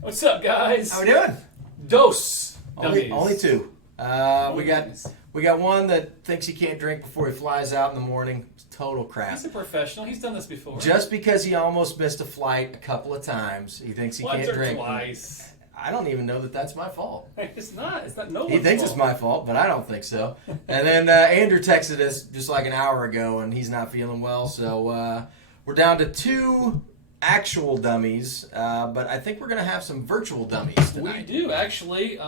What's up, guys? How we doing? Dose. Only two. We got one that thinks he can't drink before he flies out in the morning. It's total crap. He's a professional. He's done this before. Just because he almost missed a flight a couple of times, he thinks he can't drink. Twice. I don't even know that that's my fault. It's not. It's not no one's He thinks fault. it's my fault, but I don't think so. And then Andrew texted us just like an hour ago, and he's not feeling well. So we're down to 2 actual dummies, but I think we're going to have some virtual dummies tonight. We do, actually.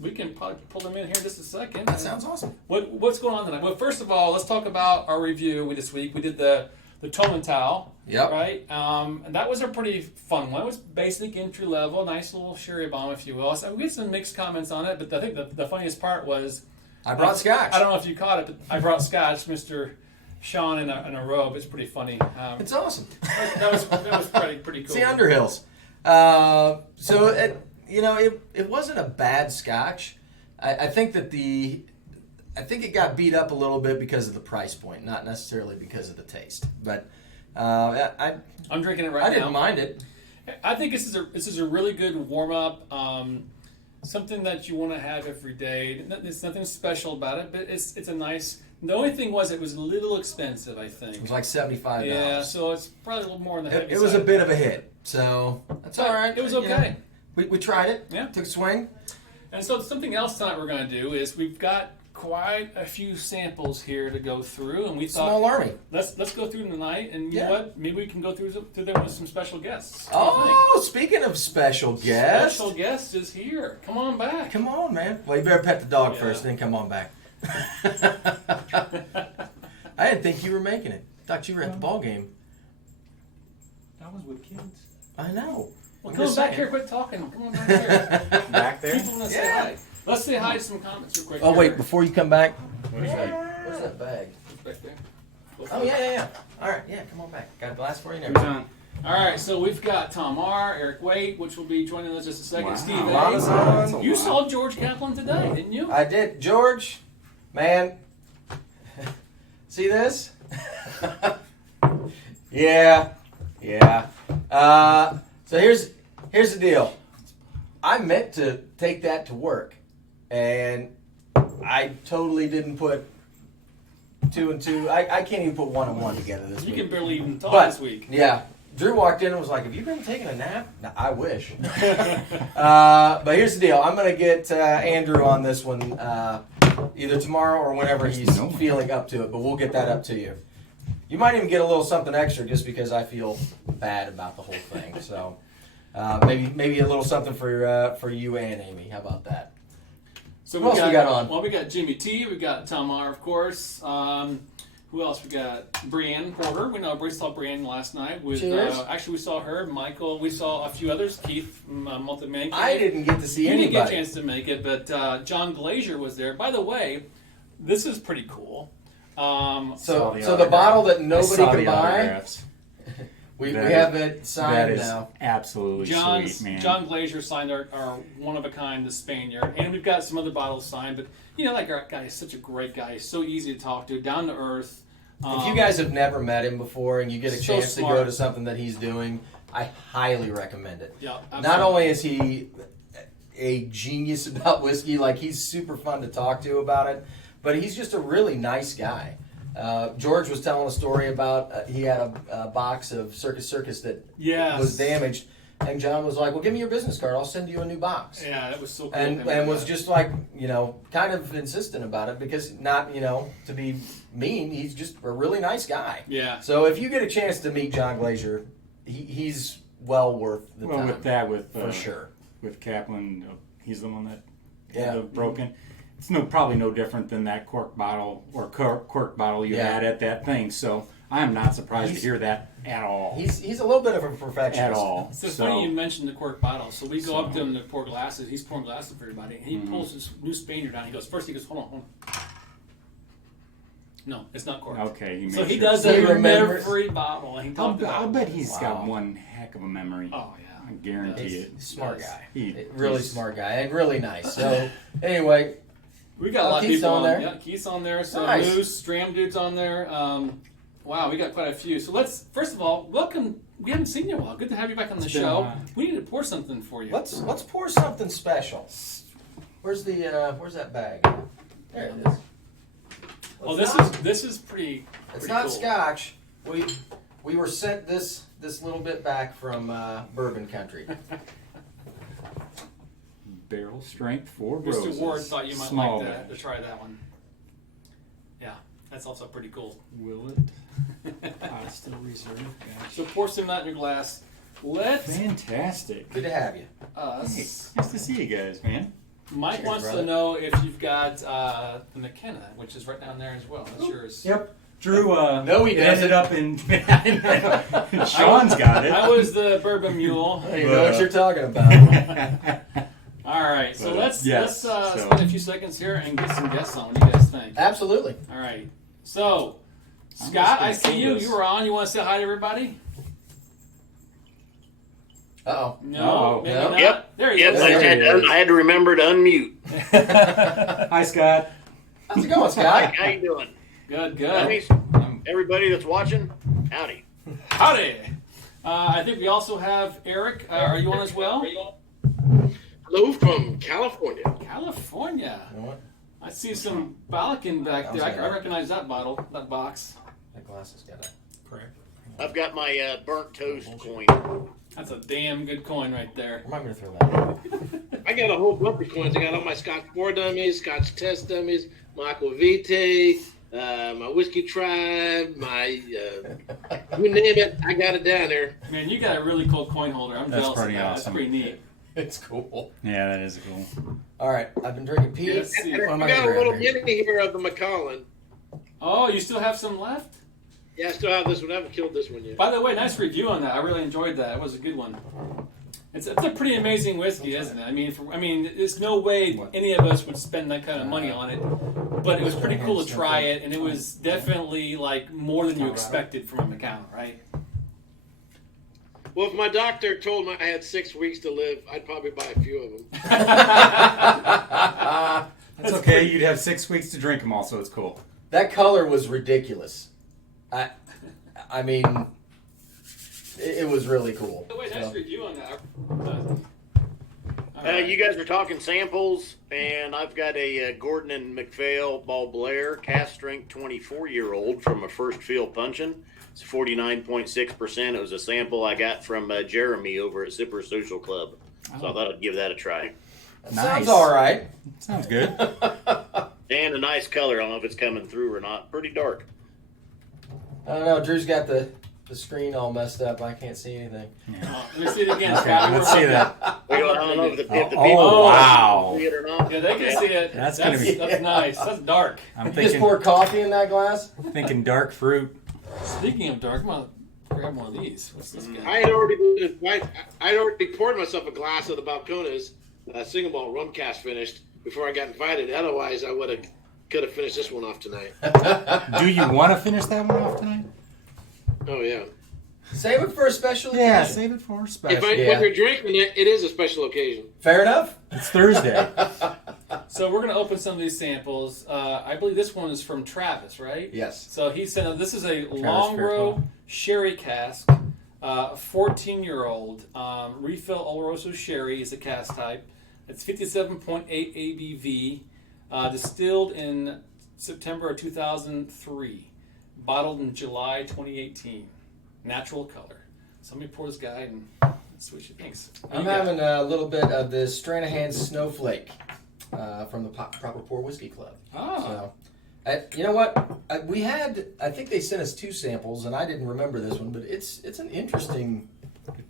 We can probably pull them in here in just a second. That sounds awesome. What's going on tonight? Well, first of all, let's talk about our review this week. We did the Tolman Towel. Yep. Right? And that was a pretty fun one. It was basic, entry level, nice little sherry bomb, if you will. So we had some mixed comments on it, but I think the funniest part was... I brought Scotch. I don't know if you caught it, but I brought Scotch, Mr. Sean in a robe. It's pretty funny. It's awesome. That was pretty cool. It's the Underhills. So it wasn't a bad Scotch. I think it got beat up a little bit because of the price point, not necessarily because of the taste. But I'm drinking it right now. I didn't mind it. I think this is a really good warm up. Something that you want to have every day. There's nothing special about it, but it's a nice. The only thing was it was a little expensive, I think. It was like $75. Yeah, so it's probably a little more on the heavy side. It was a bit of a hit, so that's all right. It was okay. We tried it. Yeah. Took a swing. And so something else tonight we're going to do is we've got quite a few samples here to go through, and we thought Small army. Let's go through them tonight, and you know what? Maybe we can go through them with some special guests. Oh, speaking of special guests, special guest is here. Come on back. Come on, man. Well, you better pet the dog first, then come on back. I didn't think you were making it. Thought you were at the ball game. That was with kids. I know. Well, come on back here. Quit talking. Come on back here. Back there. People want to say hi. Let's say hi to some comments real quick. Oh wait, before you come back. What is that? What's that bag? It's back there. Oh yeah. All right, yeah. Come on back. Got a glass for you and everything. All right, so we've got Tom R., Eric Waite, which will be joining us just a second. Wow. Steve A lot of A. fun. You saw George Kaplan today, didn't you? I did. George, man. See this? Yeah. So here's the deal. I meant to take that to work, and I totally didn't put 2 and 2. I can't even put 1 and 1 together this week. You can barely even talk this week. Yeah. Drew walked in and was like, "Have you been taking a nap?" No, I wish. But here's the deal. I'm going to get Andrew on this one either tomorrow or whenever he's feeling up to it, but we'll get that up to you. You might even get a little something extra just because I feel bad about the whole thing. So maybe a little something for you and Amy. How about that? So Who else we got on? Well, we got Jimmy T. We got Tom R., of course. Who else? We got Brianne Porter. We saw Brianne last night. Actually, we saw her, Michael. We saw a few others. Keith, Multiman. I didn't get to see you anybody. You didn't get a chance to make it, but John Glazier was there. By the way, this is pretty cool. So the bottle that nobody could buy, we have it signed now. That is absolutely sweet, man. John Glazier signed our one-of-a-kind, the Spaniard. And we've got some other bottles signed, but that guy is such a great guy. He's so easy to talk to, down to earth. If you guys have never met him before and you get a chance to smart. go to something that he's doing, I highly recommend it. Yeah, absolutely. Not only is he a genius about whiskey, like he's super fun to talk to about it, but he's just a really nice guy. George was telling a story about he had a box of Circus that was damaged. And John was like, well, give me your business card. I'll send you a new box. Yeah, that was so cool. And was just like, kind of insistent about it because not, to be mean, he's just a really nice guy. Yeah. So if you get a chance to meet John Glazier, he's well worth the time. For sure. With Kaplan, he's the one that Yeah. had the broken. It's probably no different than that cork bottle you had at that thing. So I'm not surprised to hear that at all. He's a little bit of a perfectionist. At all. So funny you mentioned the cork bottle. So we go up to him to pour glasses. He's pouring glasses for everybody. And he pulls his new Spaniard down. He goes, hold on. No, it's not cork. Okay. So he does that in every bottle. And I'll bet he's got one heck of a memory. Oh, yeah. I guarantee it. Smart guy. Really smart guy and really nice. So anyway, we got a lot of people on there. Yeah, Keith's on there. So Nice. Moose, Stram Dude's on there. Wow, we got quite a few. So let's first of all welcome. We haven't seen you in a while. Good to have you back on the show. We need to pour something for you. Let's pour something special. Where's that bag? There it is. Well, this is pretty. It's pretty not cool. Scotch. We were sent this little bit back from bourbon country. Barrel strength for roses. Mr. Ward thought you might Small like that. batch. To try that one. Yeah, that's also pretty cool. Will it? Still reserved. Gosh. So pour some out in your glass. Fantastic. Good to have you. Hey, nice to see you guys, man. Mike Cheers, wants brother. to know if you've got the McKenna, which is right down there as well. That's yours. Yep. Drew, No, he it ended doesn't. up in. Sean's got it. I was the bourbon mule. You know what you're talking about. All right, so let's yes, spend a few seconds here and get some guests on. What do you guys think? Absolutely. All right. So, I'm Scott, I just gonna see kill you. this. You were on. You want to say hi to everybody? Uh-oh. No, maybe no. not. Yep. There he Yep, is. I had to remember to unmute. Hi, Scott. How's it going, Scott? How you doing? Good, good. Dummies? Everybody that's watching, howdy. Howdy. I think we also have Eric. Are you on as well? Hello from California. California. You know what? I see some Balakin back there. I recognize that bottle, that box. That glass has got a crack. I've got my burnt toast coin. That's a damn good coin right there. Remind me to throw that. I got a whole bunch of coins. I got all my Scotch Pour Dummies, Scotch Test Dummies, my Aquavite, my Whiskey Tribe, my you name it, I got it down there. Man, you got a really cool coin holder. I'm That's jealous of pretty that. awesome. That's pretty neat. It's cool. Yeah, that is cool. All right, I've been drinking Pete. Let's see. What am I I got a gonna little grab here? mini here of the Macallan. Oh, you still have some left? Yeah, I still have this one. I haven't killed this one yet. By the way, nice review on that. I really enjoyed that. It was a good one. It's a pretty amazing whiskey, isn't it? I mean, there's no way any of us would spend that kind of money on it. But it was pretty cool to try it, and it was definitely like more than you expected from a Macallan, right? Well, if my doctor told me I had 6 weeks to live, I'd probably buy a few of them. That's okay. You'd have 6 weeks to drink them all, so it's cool. That color was ridiculous. I mean, it was really cool. By the way, nice So, review on that. You guys are talking samples, and I've got a Gordon and MacPhail Ball Blair cast strength 24-year-old from a first field puncheon. It's 49.6%. It was a sample I got from Jeremy over at Zipper Social Club. So I thought I'd give that a try. that Nice. sounds all right. Sounds good. And a nice color. I don't know if it's coming through or not. Pretty dark. I don't know. Drew's got the screen all messed up. I can't see anything. Let me see it again, Okay, Scott. let's see that. I don't know if the Oh, people wow. see it or not. Yeah, they can see it. That's gonna be- That's nice. That's dark. I'm You just thinking, pour coffee in that glass? thinking dark fruit. Speaking of dark, I'm gonna grab one of these. What's this guy? I'd already poured myself a glass of the Balcones single malt rum cast finished before I got invited. Otherwise, I could have finished this one off tonight. Do you want to finish that one off tonight? Oh yeah. Save it for a special Yeah, occasion. save it for a If special. Yeah. when you're drinking it, it is a special occasion. Fair enough. It's Thursday. So we're gonna open some of these samples. I believe this one is from Travis, right? Yes. So he sent. This is a Fairclough. Longrow sherry cask, 14-year-old refill Oloroso sherry is the cask type. It's 57.8 ABV, distilled in September of 2003, bottled in July 2018. Natural color. So let me pour this guy and Sweet. Thanks. I'm having a little bit of this Stranahan Snowflake from the Proper Pour Whiskey Club. Oh. So, you know what? I think they sent us 2 samples, and I didn't remember this one, but it's an interesting.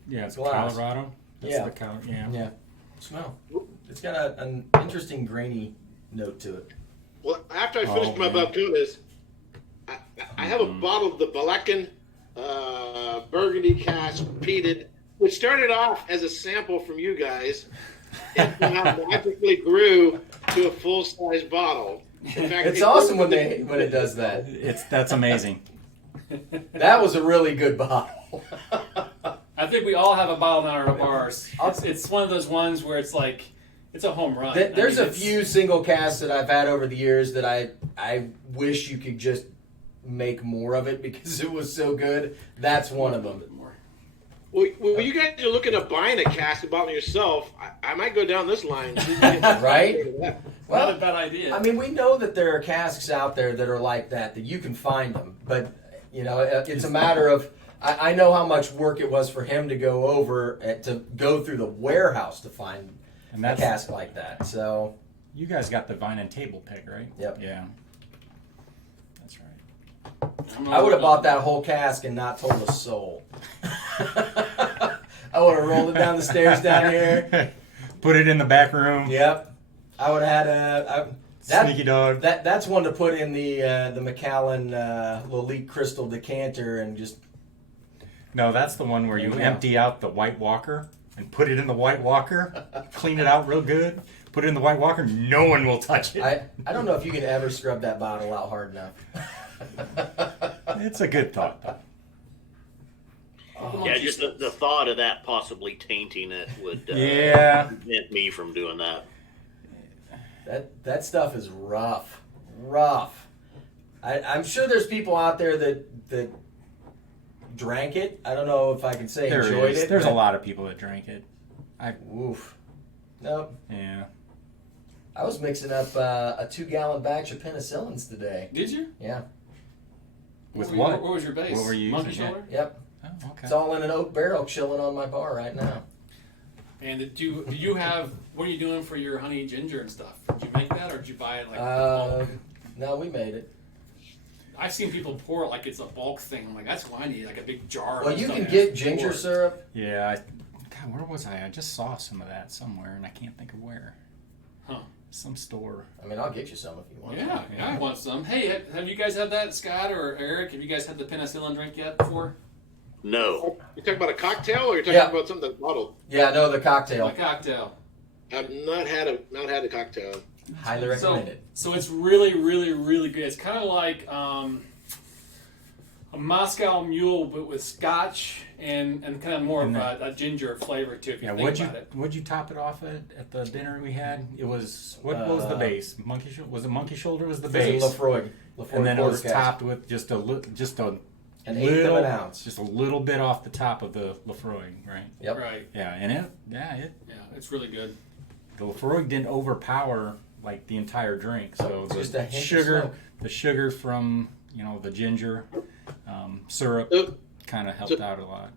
Yeah, it's glass. Colorado. That's Yeah. the Yeah. Smell. It's got an interesting grainy note to it. Well, after I finish my Balcones, I have a bottle of the Balakan Burgundy cask peated, which started off as a sample from you guys and somehow magically grew to a full-size bottle. In fact, It's awesome when it does that. That's amazing. That was a really good bottle. I think we all have a bottle now at our bars. It's one of those ones where it's like, it's a home run. There's a few single casks that I've had over the years that I wish you could just make more of it because it was so good. That's one of them. Well, you guys are looking at buying a cask and bottle yourself. I might go down this line. Right? Well, not a bad idea. I mean, we know that there are casks out there that are like that you can find them. But, it's a matter of, I know how much work it was for him to go over, to go through the warehouse to find a cask like that. So you guys got the vine and table pick, right? Yep. Yeah. That's right. I would have bought that whole cask and not told a soul. I would have rolled it down the stairs down here. Put it in the back room. Yep. I would have had sneaky dog. That's one to put in the Macallan Lolique Crystal decanter and just. No, that's the one where you empty out the White Walker and put it in the White Walker, clean it out real good, put it in the White Walker. No one will touch it. I don't know if you can ever scrub that bottle out hard enough. It's a good thought. Yeah, just the thought of that possibly tainting it would prevent me from doing that. That stuff is rough. I'm sure there's people out there that drank it. I don't know if I can say enjoyed it. There's a lot of people that drank it. Oof. Nope. Yeah. I was mixing up a 2-gallon batch of penicillins today. Did you? Yeah. With what? What was your base? What were you Monkey using? shoulder? Yep. Oh, okay. It's all in an oak barrel chilling on my bar right now. And do you have, what are you doing for your honey ginger and stuff? Did you make that or did you buy it like No, we made it. I've seen people pour it like it's a bulk thing. I'm like, that's what I need, like a big jar. Well, you can get ginger syrup. Yeah. God, where was I? I just saw some of that somewhere, and I can't think of where. Huh. Some store. I mean, I'll get you some if you want. Yeah, I want some. Hey, have you guys had that, Scott or Eric? Have you guys had the penicillin drink yet before? No. You talking about a cocktail, or you're talking about something that's bottled? Yeah, no, the cocktail. A cocktail. I've not had a cocktail. Highly recommend it. So it's really, really, really good. It's kind of like a Moscow Mule, but with Scotch and kind of more of a ginger flavor too. If you think about it. What'd you top it off at the dinner we had? It was what was the base? Monkey shoulder was it? Monkey shoulder was the base. Lafroig. And then it was topped with just an eighth of an ounce, just a little bit off the top of the Lafroig, right? Yep. Right. Yeah, and it's really good. The Lafroig didn't overpower like the entire drink, so just the a hint sugar, of smoke. the sugar from the ginger syrup kind of helped out a lot.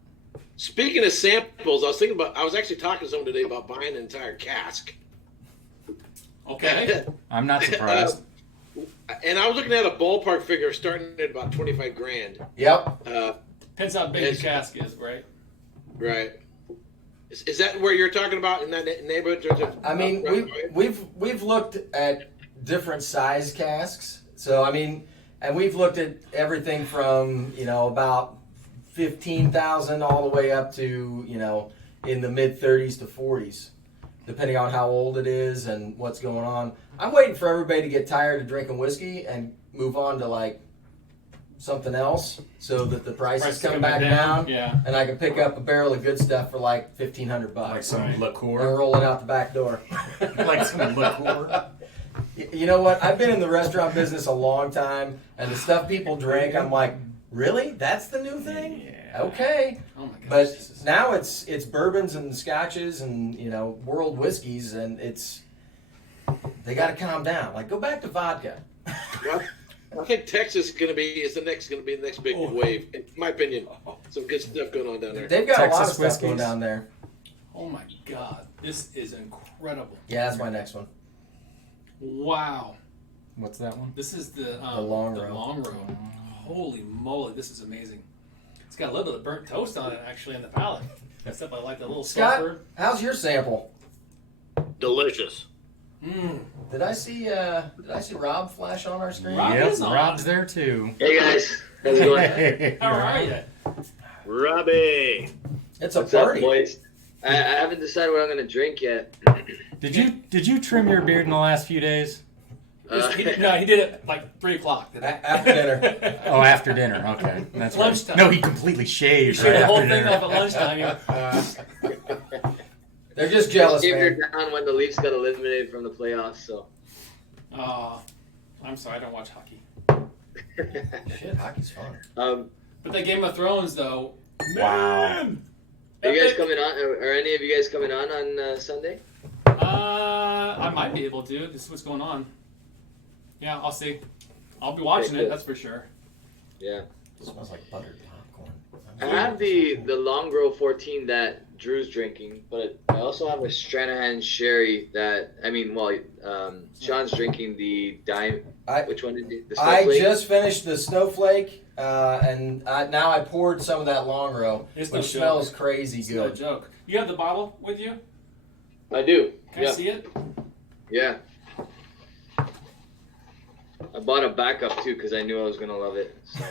Speaking of samples, I was actually talking to someone today about buying an entire cask. Okay. I'm not surprised. And I was looking at a ballpark figure starting at about $25,000. Yep. Depends how big the cask is, right? Right. Is that where you're talking about in that neighborhood? I mean, we've looked at different size casks. So I mean, and we've looked at everything from about 15,000 all the way up to in the mid 30s to 40s, depending on how old it is and what's going on. I'm waiting for everybody to get tired of drinking whiskey and move on to like something else, so that the prices come back down. Yeah. And I can pick up a barrel of good stuff for like $1,500. Like some And liqueur. roll it out the back door. Like some liqueur. You know what? I've been in the restaurant business a long time, and the stuff people drink, I'm like, really? That's the new thing? Yeah. Okay. Oh my gosh. But now it's bourbons and scotches and world whiskeys, and they got to calm down. Like, go back to vodka. Well, I think Texas is going to be the next big wave. In my opinion, some good stuff going on down there. They've got Texas a lot of stuff whiskeys. going down there. Oh my God, this is incredible. Yeah, that's my next one. Wow. What's that one? This is the long row. long row. Holy moly, this is amazing. It's got a little bit of burnt toast on it, actually, in the palate. Except I like that little Scott, sulfur. how's your sample? Delicious. Did I see Rob flash on our screen? Rob Yep, is on. Rob's there too. Hey guys, how's it going? Hey, How are you? Robbie. It's a What's up, party. boys? I haven't decided what I'm gonna drink yet. Did you trim your beard in the last few days? He did it like 3 o'clock. Did I? After dinner. Oh, after dinner. Okay, that's right. Lunchtime. No, he completely shaved You shoot right the whole after thing dinner. off at lunchtime. They're just jealous, Shaved her man. down when the Leafs got eliminated from the playoffs. So I'm sorry, I don't watch hockey. Shit, hockey's fun. But the Game of Thrones, though. Wow. are you guys coming on? Are any of you guys coming on Sunday? I might be able to. This is what's going on. Yeah, I'll see. I'll be watching Okay, it, cool. that's for sure. Yeah. It smells like buttered popcorn. I have the Longrow 14 that Drew's drinking, but I also have a Stranahan Sherry that Sean's drinking the Dime. Which one did you? The I Snowflake? just finished the Snowflake, and now I poured some of that long row, It's which no smells joke. crazy It's no good. joke. You have the bottle with you? I do. Can I see it? Yeah. I bought a backup too because I knew I was gonna love it. So.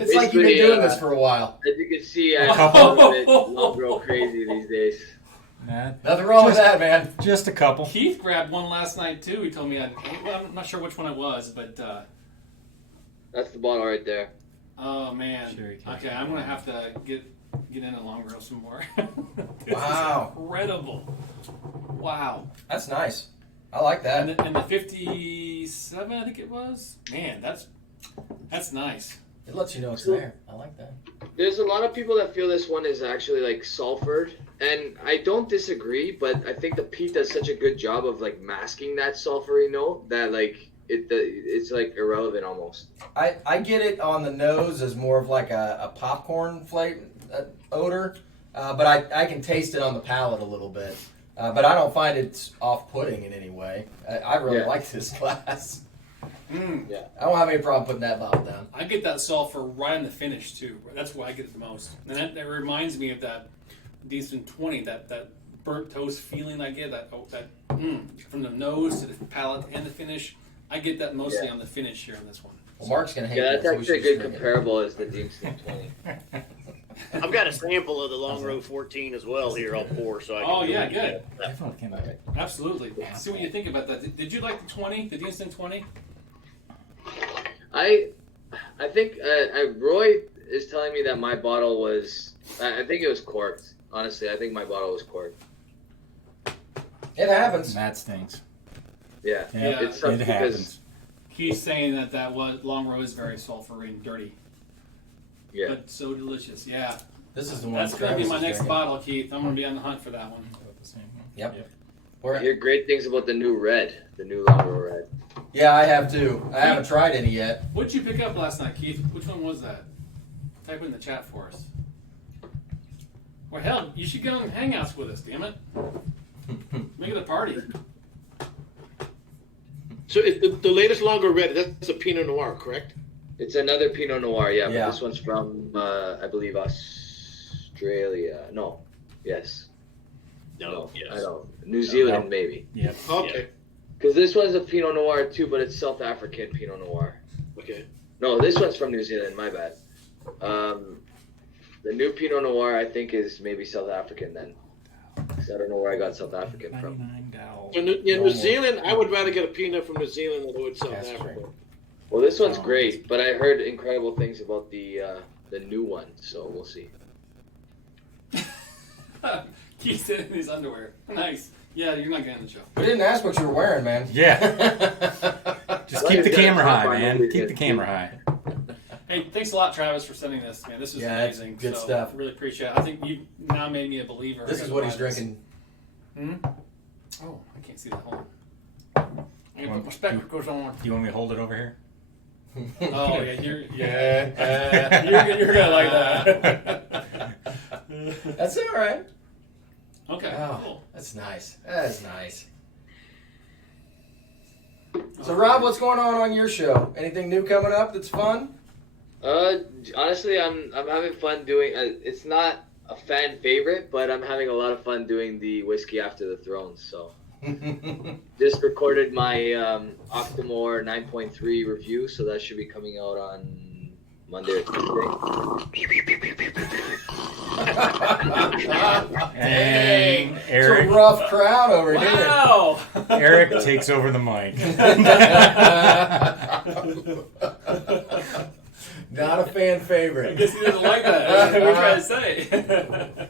It's like you've been doing this for a while. As you can see, I'm a little bit Longrow crazy these days. Nothing wrong with that, man. Just a couple. Keith grabbed one last night, too. He told me, I'm not sure which one it was, but, That's the bottle right there. oh, man. Sure you can. Okay, I'm going to have to get in a long grill some more. This Wow. is incredible. Wow. That's nice. I like that. And the 57, I think it was. Man, that's nice. It lets you know it's there. I like that. There's a lot of people that feel this one is actually like sulfured, and I don't disagree. But I think the peat does such a good job of like masking that sulfury note that like it's like irrelevant almost. I get it on the nose as more of like a popcorn flavor odor, but I can taste it on the palate a little bit. But I don't find it off-putting in any way. I really like this glass. Yeah. I don't have any problem putting that bottle down. I get that sulfur right in the finish, too. That's where I get it the most. And that reminds me of that Decent 20, that burnt toast feeling I get, from the nose to the palate and the finish. I get that mostly on the finish here on this one. Well, Mark's gonna hate Yeah, this. that's We actually a should good drink it. comparable as the Deemston 20. I've got a sample of the Long Row 14 as well here. I'll pour so I can. Oh, yeah, good. Definitely came out. Absolutely. See what you think about that. Did you like the 20, the Decent 20? I think Roy is telling me that my bottle was. I think it was corked. Honestly, I think my bottle was corked. It happens. That stinks. Yeah, Yeah, it sucks It because happens. He's saying that long row is very sulfury and dirty, yeah. but so delicious. Yeah, This is the one. that's going to be Travis my is next drinking. bottle, Keith. I'm going to be on the hunt for that one. Yep. I hear great things about the new red, the new Longrow red. Yeah, I have too. I haven't tried any yet. What'd you pick up last night, Keith? Which one was that? Type it in the chat for us. Well, hell, you should get on Hangouts with us, damn it. Make it a party. So the latest Longrow Red, that's a Pinot Noir, correct? It's another Pinot Noir, yeah. Yeah. But this one's from, I believe, Australia. No, yes. No, yes. I don't. New Zealand, No. maybe. Yep. Okay. Because this one's a Pinot Noir too, but it's South African Pinot Noir. Okay. No, this one's from New Zealand. My bad. The new Pinot Noir, I think, is maybe South African then. 'Cause I don't know where I got South African from. So New Zealand, I would rather get a Pinot from New Zealand than I would South That's Africa. true. Well, this one's great, but I heard incredible things about the new one, so we'll see. Keith's in his underwear. Nice. Yeah, you're not getting the show. We didn't ask what you were wearing, man. Yeah. Just keep the camera high, Fine, man. nobody Keep the can- camera high. Hey, thanks a lot, Travis, for sending this, man. This is Yeah, it's amazing. good so, stuff. Really appreciate it. I think you now made me a believer. This I is gotta what buy he's this. drinking. Oh, I can't see that. Hold on. I gotta put my spectacles on. Do you want me to hold it over here? Oh, yeah, you're gonna like that. That's all right. Okay, Oh, cool. that's nice. That's nice. So, Rob, what's going on your show? Anything new coming up that's fun? Honestly, I'm having fun doing. It's not a fan favorite, but I'm having a lot of fun doing the Whiskey After the Throne. So, just recorded my Octomore 9.3 review, so that should be coming out on Monday or Tuesday. And It's Eric, a rough crowd over here. Wow! Eric takes over the mic. Not a fan I favorite. guess he doesn't like that. That's what we're trying to say.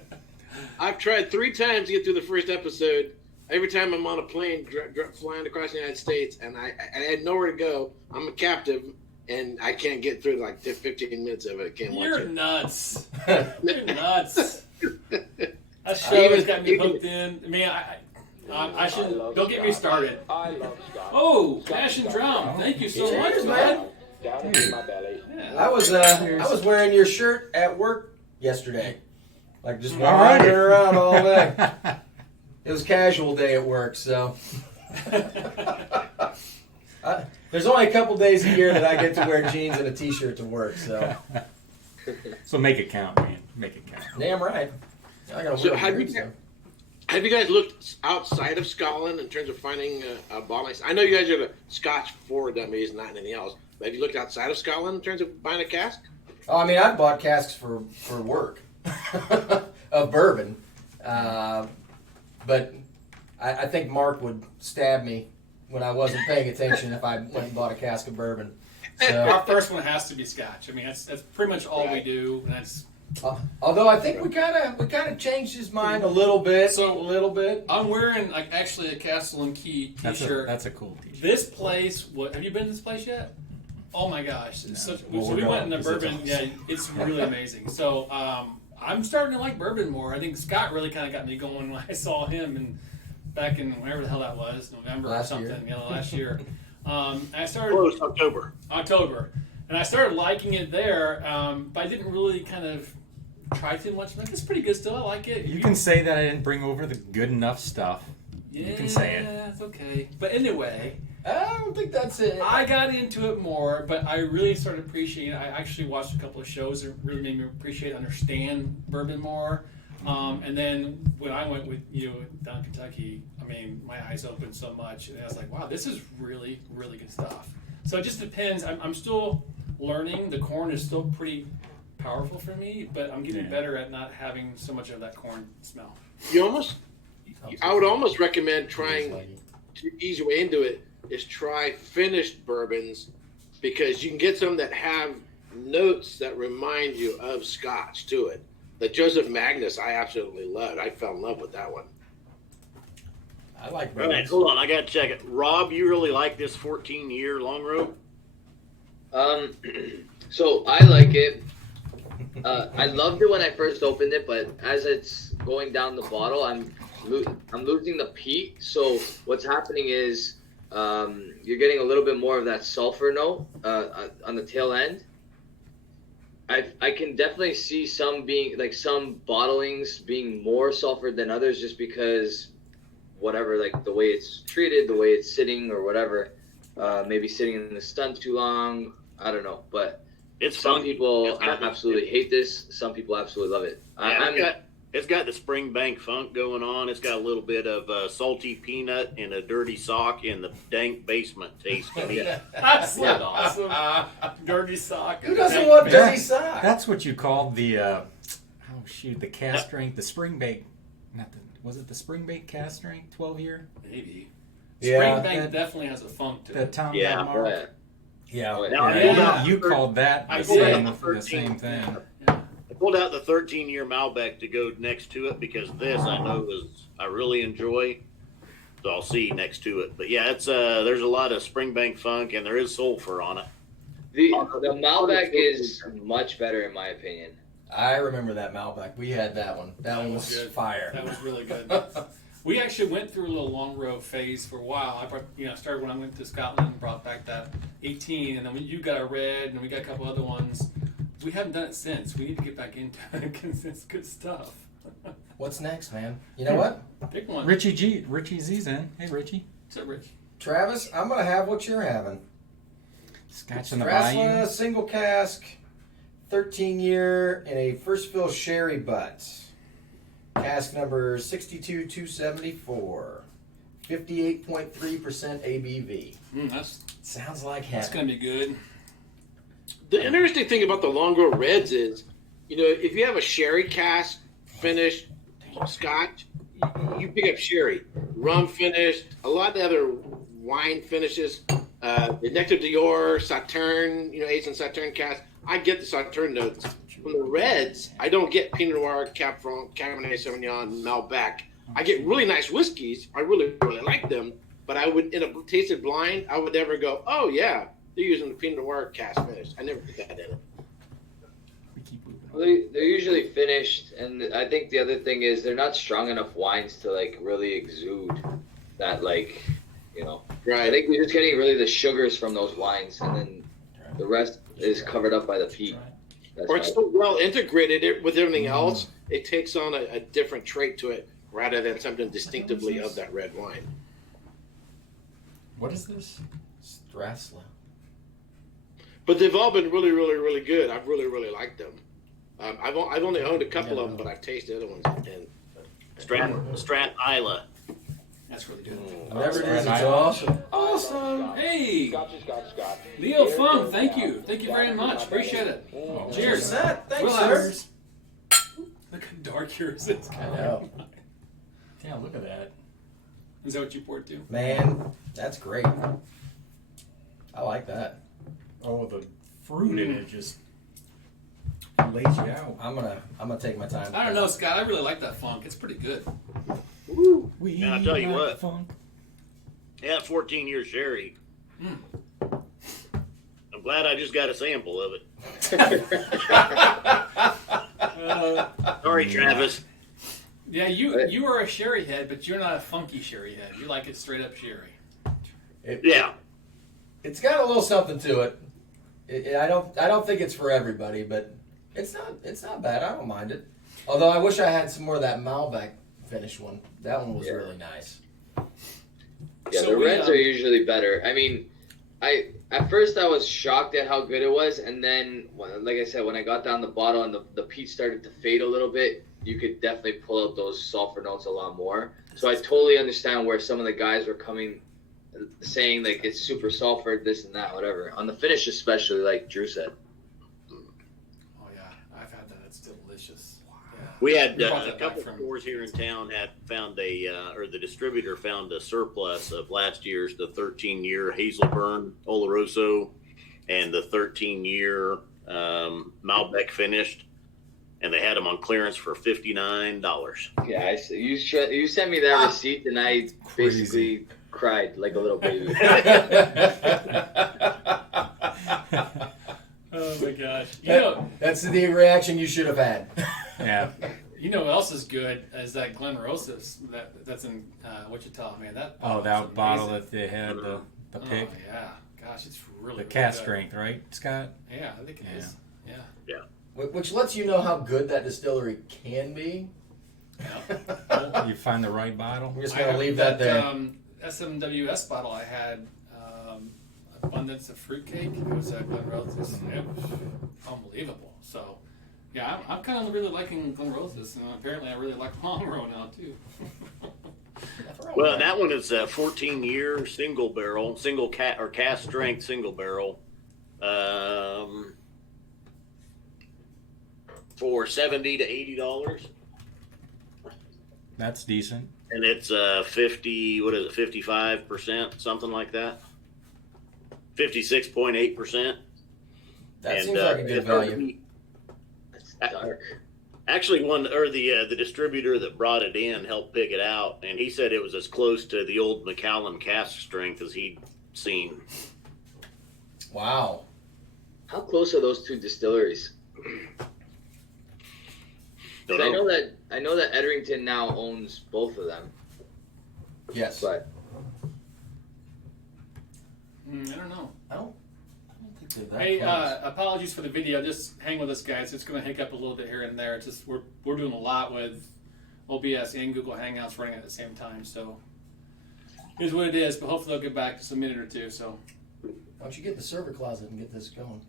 I've tried 3 times to get through the first episode. Every time I'm on a plane flying across the United States, and I had nowhere to go. I'm a captive, and I can't get through like 15 minutes of it. I can't watch You're it. nuts. You're nuts. That show has got me hooked in. I mean, I should. Don't get me started. I love Scotch. Oh, Cash and Drum. Thank you so much, Cheers, man. Down in my belly. Yeah. I was wearing your shirt at work yesterday. Like just All right. wandering around all day. It was casual day at work, so. There's only a couple days a year that I get to wear jeans and a t-shirt to work, so. So make it count, man. Make it count. Damn right. I gotta So wear have boots, you- though. Have you guys looked outside of Scotland in terms of finding a bottle? I know you guys are the Scotch for Dummies, not anything else. But have you looked outside of Scotland in terms of buying a cask? Oh, I mean, I've bought casks for work of bourbon, but I think Mark would stab me when I wasn't paying attention if I went and bought a cask of bourbon. So, Our first one has to be Scotch. I mean, that's pretty much all we do. And that's. although I think we kind of changed his mind a little bit. So- I'm wearing like actually a Castle and Key T-shirt. That's a cool T-shirt. This place. Have you been to this place yet? Oh my gosh! It's No. such, Well, so we're we went in going, the 'cause it's bourbon. awesome. Yeah, it's really amazing. So I'm starting to like bourbon more. I think Scott really kind of got me going when I saw him and back in whenever the hell that was, November Last or something. year. Yeah, last year. I started Close October. and I started liking it there, but I didn't really kind of try too much. I'm like, it's pretty good still. I like it. You can say that I didn't bring over the good enough stuff. Yeah, you can say it. it's okay. But anyway. I don't think that's it. I got into it more, but I really started appreciating it. I actually watched a couple of shows that really made me appreciate, understand bourbon more. And then when I went with you down in Kentucky, I mean, my eyes opened so much, and I was like, wow, this is really, really good stuff. So it just depends. I'm still learning. The corn is still pretty powerful for me, but I'm getting better at not having so much of that corn smell. I would almost recommend trying to ease your way into it is try finished bourbons, because you can get some that have notes that remind you of Scotch to it. The Joseph Magnus I absolutely loved. I fell in love with that one. I like All bourbon. right, hold on. I got to check it. Rob, you really like this 14-year long road? So I like it. I loved it when I first opened it, but as it's going down the bottle, I'm losing the peat. So what's happening is you're getting a little bit more of that sulfur note on the tail end. I can definitely see some being like some bottlings being more sulfur than others, just because whatever, like the way it's treated, the way it's sitting, or whatever. Maybe sitting in the sun too long. I don't know, but It's some funky. people It's got- absolutely hate this. Some people absolutely love it. Yeah, it's got the Springbank funk going on. It's got a little bit of salty peanut and a dirty sock in the dank basement taste to me. That's awesome. Dirty sock. Who doesn't want That- dirty socks? That's what you called the the cast strength, the spring bake. Was it the spring bake cast strength 12-year? Maybe. Yeah. Springbank definitely has a funk to The it. Tom Yeah. got Mark. Right. Yeah. Now, Yeah. I You called that I the did. same, the same thing. pulled out the 13-year Malbec to go next to it, because this I know I really enjoy. So I'll see next to it. But yeah, it's there's a lot of Springbank funk, and there is sulfur on it. The Malbec is much better in my opinion. I remember that Malbec. We had that one. That one was good. fire. That was really good. We actually went through a little long road phase for a while. I brought, started when I went to Scotland and brought back that 18, and then you got a red, and we got a couple other ones. We haven't done it since. We need to get back into it because it's good stuff. What's next, man? You know what? Pick one. Richie Z's in. Hey, Richie. What's up, Rich? Travis, I'm going to have what you're having. Scotch in the Drasla, Bayou. single cask, 13-year, in a first fill sherry butt. Cask number 62274. 58.3% ABV. That's Sounds like that's heaven. gonna be good. The interesting thing about the longer reds is, if you have a sherry cask finished Scotch, you pick up sherry, rum finished, a lot of the other wine finishes, the Nectar d'Or, Sauterne, aged in Sauterne cask. I get the Sauterne notes. From the reds, I don't get Pinot Noir, Cab Franc, Cabernet Sauvignon, Malbec. I get really nice whiskeys. I really, really like them. But I would, in a tasted blind, I would never go, oh, yeah, they're using the Pinot Noir cask finish. I never put that in it. Well, they're usually finished, and I think the other thing is they're not strong enough wines to really exude that Right. I think we're just getting really the sugars from those wines, and then the rest is covered up by the peat. That's Or it's so well integrated with everything else, it takes on a different trait to it rather than something distinctively of that red wine. What is this? Drasla. But they've all been really, really, really good. I've really, really liked them. I've only owned a couple of them, but I've tasted other ones. And Strat Isla. That's really good. Whatever it is, it's Right. awesome. Awesome. Hey, Scotch is Scotch, Scotch. Leo Fung, thank you. Thank you very much. Appreciate it. Cheers. Set. Thanks, Well, sir. Look how dark yours is. I know. Yeah, look at that. Is that what you poured too? Man, that's great. I like that. Oh, the fruit in it just lays you out. I'm gonna take my time. I don't know, Scott. I really like that funk. It's pretty good. We Man, I tell you like what. funk. Yeah, 14-year sherry. I'm glad I just got a sample of it. Sorry, Travis. Yeah, you are a sherry head, but you're not a funky sherry head. You like it straight up sherry. Yeah. It's got a little something to it. I don't think it's for everybody, but it's not bad. I don't mind it. Although I wish I had some more of that Malbec finish one. That one was really nice. Yeah, So the we, reds are usually better. I mean, at first I was shocked at how good it was, and then, like I said, when I got down the bottle and the peat started to fade a little bit, you could definitely pull out those sulfur notes a lot more. So I totally understand where some of the guys were coming, saying like it's super sulfur, this and that, whatever. On the finish, especially, like Drew said. Oh yeah, I've had that. It's delicious. Yeah. We had We brought a that couple back from- stores here in town had found or the distributor found a surplus of last year's, the 13-year Hazelburn Oloroso and the 13-year Malbec finished, and they had them on clearance for $59. Yeah, you sent me that receipt, and I basically cried like a little baby. Oh my gosh. That's the reaction you should have had. Yeah. You know what else is good is that Glen Rosas that's in Wichita, man. That That bottle that they had, the pick. Oh yeah, gosh, it's really The really cast good. strength, right, Scott? Yeah, I think it is. Yeah. Which lets you know how good that distillery can be. Yeah. You find the right bottle. We're just I gonna have leave that there. SMWS bottle I had abundance of fruitcake. It was Glen Rosas. It was unbelievable. So, yeah, I'm kind of really liking Glen Rosas, and apparently I really like Monroe now too. Well, that one is a 14-year single barrel, cast strength single barrel, for $70 to $80, That's decent. and it's 55%, something like that, 56.8%. That seems like a good value. That's dark. Actually, the distributor that brought it in helped pick it out, and he said it was as close to the old Macallan cask strength as he'd seen. Wow. How close are those two distilleries? 'Cause I know that Edrington now owns both of them, Yes. but I don't know. I don't think they're that Hey, close. apologies for the video. Just hang with us, guys. It's going to hiccup a little bit here and there. It's just we're doing a lot with OBS and Google Hangouts running at the same time. So here's what it is. But hopefully they'll get back to us a minute or two. So Why don't you get the server closet and get this going?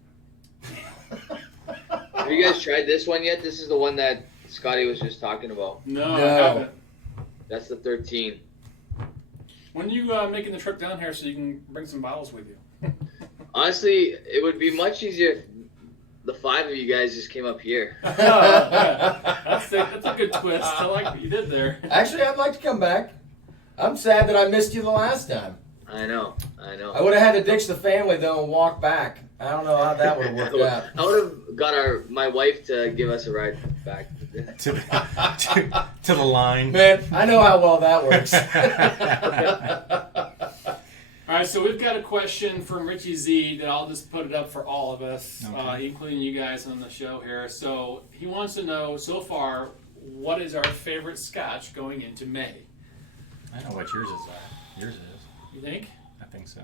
Have you guys tried this one yet? This is the one that Scotty was just talking about. no, I No. haven't. That's the 13. When are you making the trip down here so you can bring some bottles with you? Honestly, it would be much easier if the 5 of you guys just came up here. That's a good twist. I like what you did there. Actually, I'd like to come back. I'm sad that I missed you the last time. I know. I would have had to ditch the family though and walk back. I don't know how that would have worked out. I would have got my wife to give us a ride back. to the line. Man, I know how well that works. All right, so we've got a question from Richie Z that I'll just put it up for all of us, Okay. including you guys on the show here. So he wants to know, so far, what is our favorite Scotch going into May? I know what yours is. Yours is. You think? I think so.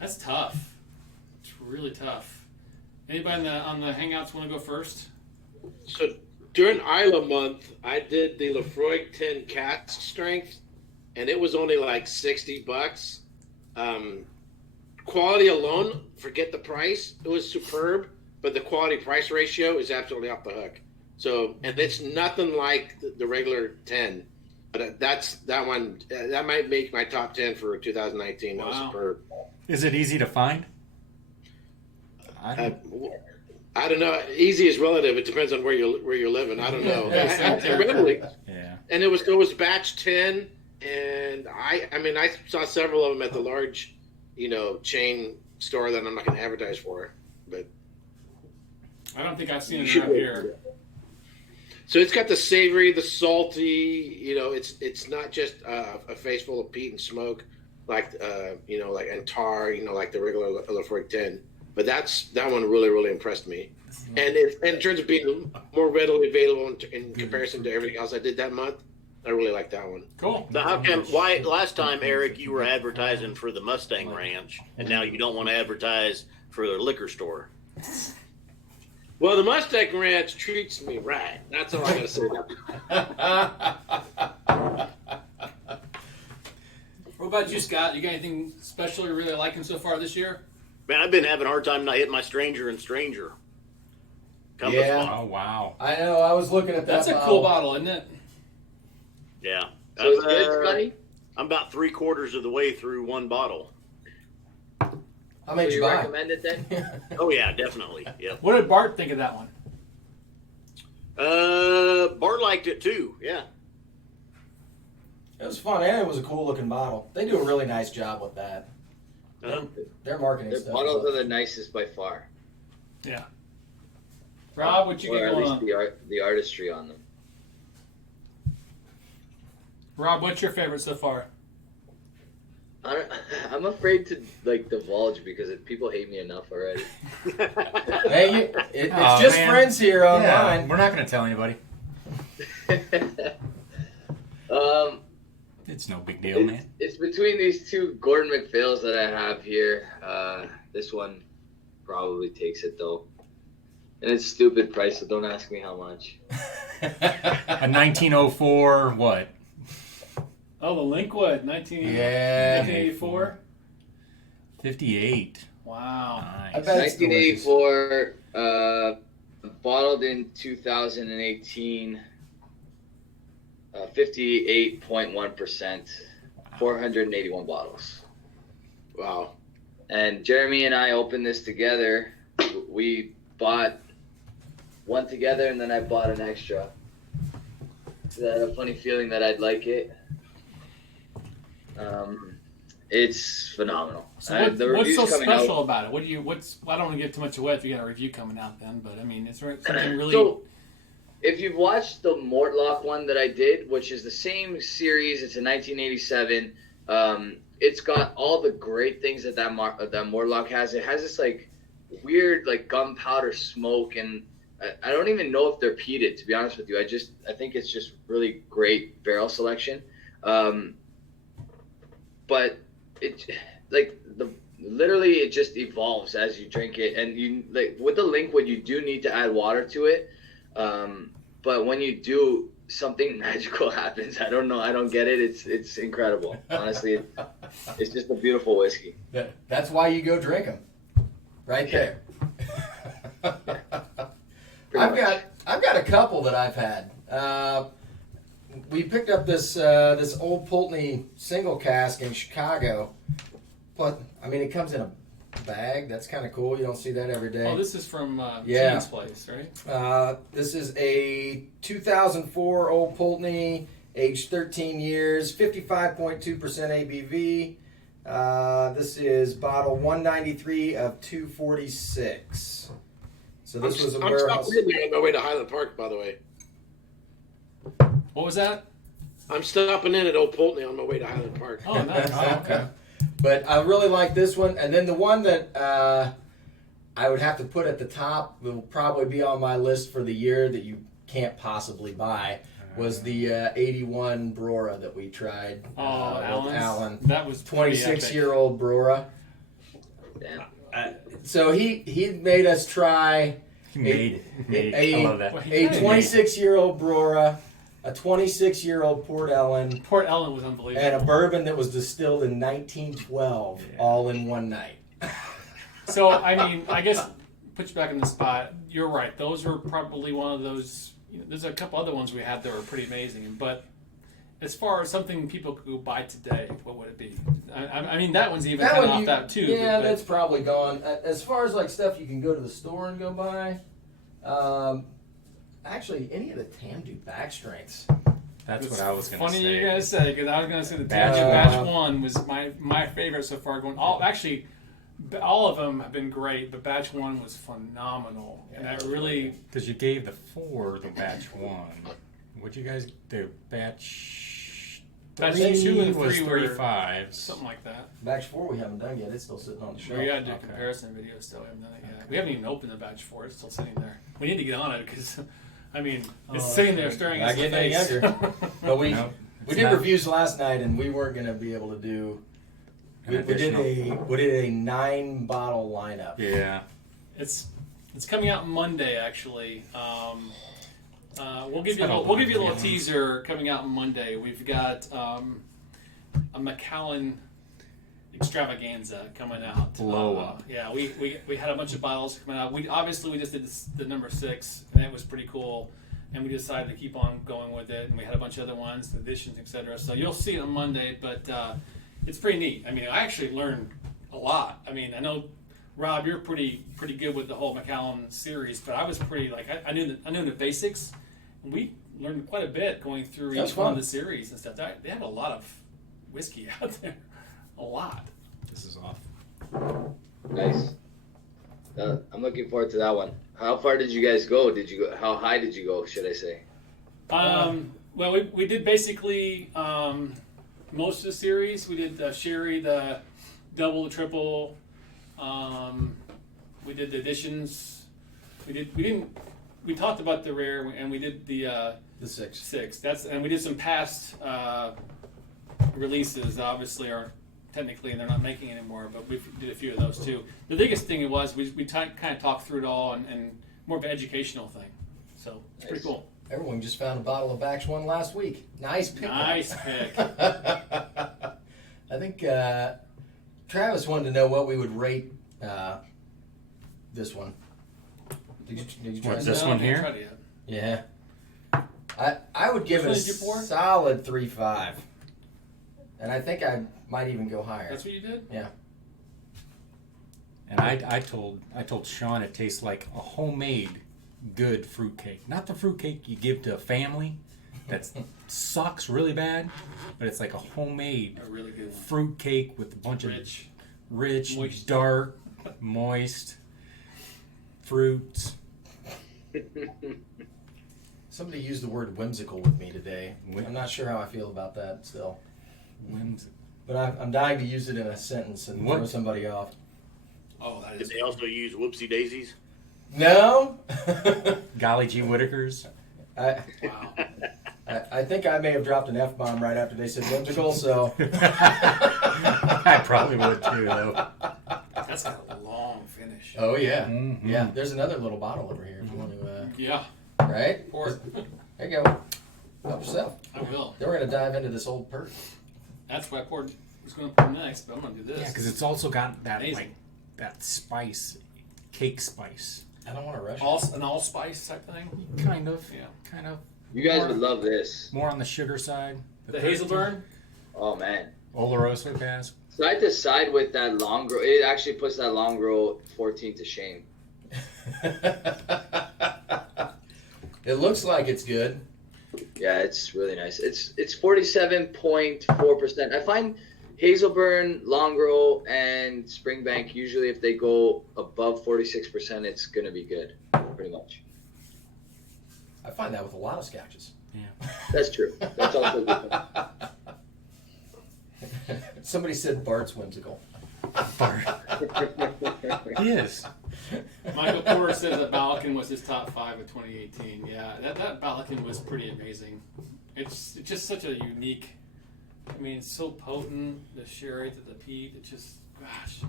That's tough. It's really tough. Anybody on the Hangouts want to go first? So during Isla month, I did the Lefroy 10 cask strength, and it was only like $60. Quality alone, forget the price. It was superb, but the quality price ratio is absolutely off the hook. So, and it's nothing like the regular 10. But that one, that might make my top 10 for 2019. That was Wow. superb. Is it easy to find? I don't know. Easy is relative. It depends on where you're living. I don't know. Yeah. And it was batch 10, and I saw several of them at the large, chain store that I'm not going to advertise for, but I don't think I've seen it around here. so it's got the savory, the salty. It's not just a face full of peat and smoke like and tar. Like the regular Lefroy 10. But that one really, really impressed me. And in terms of being more readily available in comparison to everything else I did that month, I really like that one. Cool. Now, how come? Why last time, Eric, you were advertising for the Mustang Ranch, and now you don't want to advertise for the liquor store? Well, the Mustang Ranch treats me right. That's all I got to say. What about you, Scott? You got anything special you're really liking so far this year? Man, I've been having a hard time not hitting my Stranger and Stranger. Yeah. Oh wow. I know. I was looking at that. That's a cool bottle, isn't it? Yeah. So it's good, Scotty? I'm about 3/4 of the way through one bottle. How So many did you you buy? recommend it then? Oh yeah, definitely. Yep. What did Bart think of that one? Bart liked it too. Yeah. It was fun, and it was a cool looking bottle. They do a really nice job with that. Their marketing Their stuff. bottles are the nicest by far. Yeah. Rob, what you Or got at going least on? the artistry on them. Rob, what's your favorite so far? I'm afraid to divulge because people hate me enough already. Hey, it's Aw, just man. friends here Yeah, online. we're not going to tell anybody. It's no big deal, man. It's between these two Gordon McPhails that I have here. This one probably takes it though, and it's stupid price, so don't ask me how much. A 1904 what? Oh, the Linkwood, 1984? 58. Wow. I Nice. bet it's delicious. 1984, bottled in 2018. 58.1%, 481 bottles. Wow. And Jeremy and I opened this together. We bought one together, and then I bought an extra. So I had a funny feeling that I'd like it. It's phenomenal. So The what's review's so coming special out. about it? I don't want to give too much away if you got a review coming out then, but I mean, is there something really... So, if you've watched the Mortlock one that I did, which is the same series, it's a 1987. It's got all the great things that Mortlock has. It has this weird gunpowder smoke, and I don't even know if they're peated, to be honest with you. I think it's just really great barrel selection. But it literally it just evolves as you drink it, and you with the Linkwood you do need to add water to it. But when you do, something magical happens. I don't know. I don't get it. It's incredible. Honestly, it's just a beautiful whiskey. That's why you go drink them, right there. I've got a couple that I've had. We picked up this old Pulteney single cask in Chicago, but I mean it comes in a bag. That's kind of cool. You don't see that every day. Oh, this is from Yeah. James Place, right? This is a 2004 old Pulteney, aged 13 years, 55.2% ABV. This is bottle 193 of 246. So this was a I'm warehouse. stopping in on my way to Highland Park, by the way. What was that? I'm stopping in at Old Pulteney on my way to Highland Park. Oh, nice. Oh, okay. But I really like this one. And then the one that I would have to put at the top, will probably be on my list for the year that you can't possibly buy, was the 81 Brora that we tried. Oh, with Alan. That was pretty 26-year-old Brora. Damn. So he made us try He made it. I love that. a 26-year-old Brora, a 26-year-old Port Ellen, Port Ellen was unbelievable. and a bourbon that was distilled in 1912, all in one night. So, I mean, I guess, put you back in the spot. You're right. Those were probably one of those. There's a couple other ones we had that were pretty amazing. But as far as something people could go buy today, what would it be? I mean, that one's even kind of off that too. Yeah, but that's probably gone. As far as like stuff you can go to the store and go buy, actually, any of the Tamdu back strengths. That's it's what I was going to say. funny you guys say, because I was going to say the Batch Batch one. 1 was my favorite so far. Actually, all of them have been great, but Batch 1 was phenomenal. And that really... Because you gave the 4 the batch 1. What'd you guys do? Batch Batch 3 2 and was 3 were 3.5. something like that. Batch 4 we haven't done yet. It's still sitting on the shelf. We got to do a Okay. comparison video still. We haven't done it yet. We haven't even opened the Batch 4. It's still sitting there. We need to get on it because, I mean, it's sitting there staring Not us in the getting any face. younger. But we Nope, we it's did not. reviews last night, and we weren't going to be able to do. We did a 9-bottle lineup. Yeah. It's coming out Monday actually. We'll give you a got a little, lot of teaser coming out Monday. We've got a Macallan extravaganza coming out. Blow up. Yeah, we had a bunch of bottles coming out. We just did the number 6, and it was pretty cool. And we decided to keep on going with it. And we had a bunch of other ones, additions, etc. So you'll see it on Monday, but it's pretty neat. I mean, I actually learned a lot. I mean, I know Rob, you're pretty good with the whole Macallan series, but I was pretty I knew the basics. And we learned quite a bit going through That's each one of fun. the series and stuff. They have a lot of whiskey out there, a lot. This is off. Nice. I'm looking forward to that one. How far did you guys go? How high did you go? Should I say? Well, we did basically most of the series. We did the sherry, the double, the triple. We did the additions. We talked about the rare, and we did the 6. 6. And we did some past releases. Obviously, are technically, and they're not making anymore. But we did a few of those too. The biggest thing was we kind of talked through it all, and more of an educational thing. So it's pretty cool. Everyone just found a bottle of Batch 1 last week. Nice pick. Nice pick. I think Travis wanted to know what we would rate this one. Did you try What, some? this No, one I haven't here? tried it yet. Yeah. I would give it a Which one did you pour? solid 3.5. And I think I might even go higher. That's what you did? Yeah. And I told Sean it tastes like a homemade good fruitcake. Not the fruitcake you give to a family that sucks really bad, but it's like a homemade A really good one. fruitcake with a bunch of rich, Moist. dark, moist fruits. Somebody used the word whimsical with me today. I'm not sure how I feel about that still. Whimsical. But I'm dying to use it in a sentence and throw somebody off. Oh, that Did is. they also use whoopsie daisies? No? Golly gee Whittakers. I Wow. think I may have dropped an F-bomb right after they said whimsical, so. I probably would too, though. That's got a long finish. Oh, yeah. Mhm. Yeah, there's another little bottle over here if you want to. Yeah. Right? Pour. There you go. Help yourself. I will. Then we're gonna dive into this old perk. That's what I poured. Was going to pour next, but I'm going to do this. Yeah, because it's also got that Amazing. like that spice, cake spice. I don't want to rush. An allspice type thing. Kind of. Yeah. Kind of. You guys would love this. More on the sugar side. The Hazelburn. Oh man. Oloroso cask. Side to side with that long grow, it actually puts that long grow 14 to shame. It looks like it's good. Yeah, it's really nice. It's 47.4%. I find Hazelburn, Longrow, and Springbank usually if they go above 46%, it's gonna be good, pretty much. I find that with a lot of scotches. Yeah. That's true. That's also good. Somebody said Bart's whimsical. He is. Michael Porter says that Balakin was his top 5 of 2018. Yeah, that Balakin was pretty amazing. It's just such a unique. I mean, it's so potent. The sherry to the peat. It just, gosh.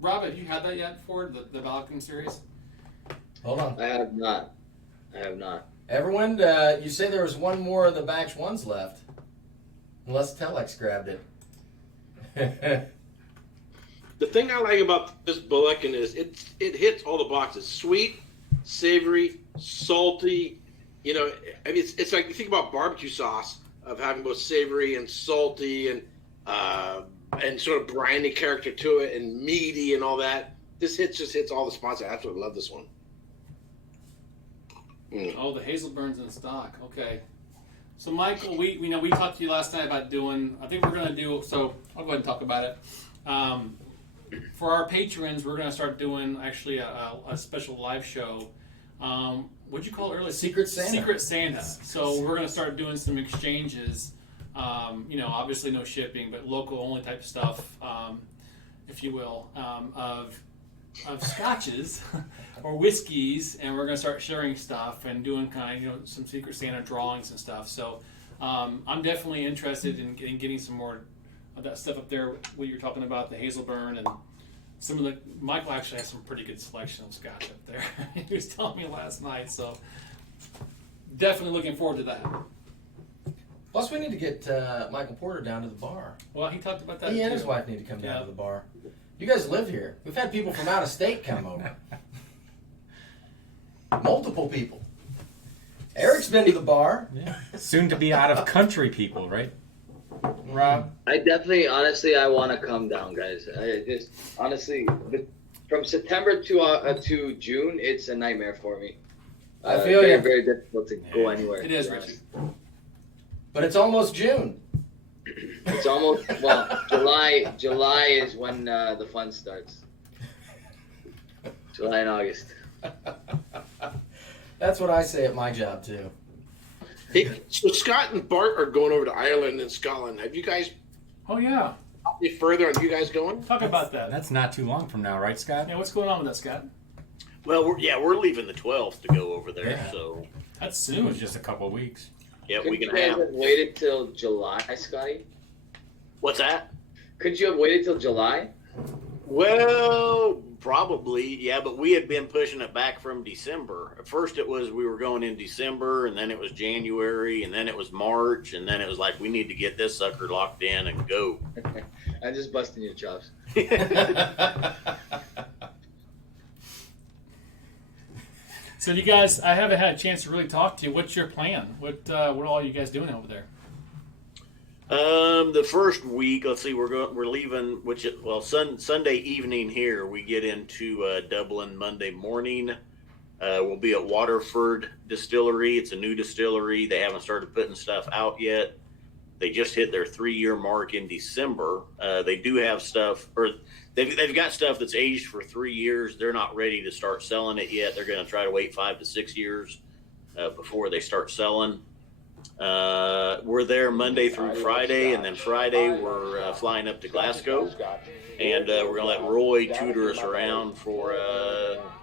Rob, have you had that yet before? The Balakin series? Hold on. I have not. Everyone, you say there was one more of the batch ones left. Unless Telex grabbed it. The thing I like about this Balakin is it hits all the boxes: sweet, savory, salty. You know, I mean, it's like you think about barbecue sauce of having both savory and salty and sort of briny character to it and meaty and all that. This just hits all the spots. I absolutely love this one. Oh, the Hazelburn's in stock. Okay. So, Michael, we talked to you last night about doing. I think we're going to do. So, I'll go ahead and talk about it. For our patrons, we're going to start doing actually a special live show. What'd you call it earlier? Secret Santa. Secret Santa. So we're going to start doing some exchanges. Obviously no shipping, but local only type stuff, if you will, of scotches or whiskeys, and we're going to start sharing stuff and doing kind of some Secret Santa drawings and stuff. So I'm definitely interested in getting some more of that stuff up there. What you're talking about, the Hazelburn and some of the. Michael actually has some pretty good selection of scotch up there. He was telling me last night, so definitely looking forward to that. Plus, we need to get Michael Porter down to the bar. Well, he talked about that. He and too. his wife need to come down Yeah. to the bar. You guys live here. We've had people from out of state come over. Multiple people. Eric's been to the bar. Yeah. Soon to be out of country people, right? Rob? I definitely, honestly, I want to come down, guys. I just, honestly, from September to June, it's a nightmare for me. I feel very, you. very difficult to go anywhere. It is, to be Richie. honest. But it's almost June. It's almost, July is when the fun starts. July and August. That's what I say at my job, too. Hey, so Scott and Bart are going over to Ireland and Scotland. Have you guys Oh yeah, any further on you guys going? talk about that. That's not too long from now, right, Scott? Yeah, what's going on with that, Scott? Well, we're leaving the 12th to go over there, Yeah. so That's It soon. was just a couple of weeks. yeah, Couldn't we you can guys have. have waited till July, Scotty? What's that? Couldn't you have waited till July? Well, probably, yeah, but we had been pushing it back from December. At first it was we were going in December, and then it was January, and then it was March, and then it was like we need to get this sucker locked in and go. I'm just busting your chops. So you guys, I haven't had a chance to really talk to you. What's your plan? What all are you guys doing over there? The first week, let's see, we're leaving, Sunday evening here. We get into Dublin Monday morning. We'll be at Waterford Distillery. It's a new distillery. They haven't started putting stuff out yet. They just hit their 3-year mark in December. They do have stuff, or they've got stuff that's aged for 3 years. They're not ready to start selling it yet. They're going to try to wait 5 to 6 years before they start selling. We're there Monday through Friday, and then Friday we're flying up to Glasgow, and we're going to let Roy tutor us around for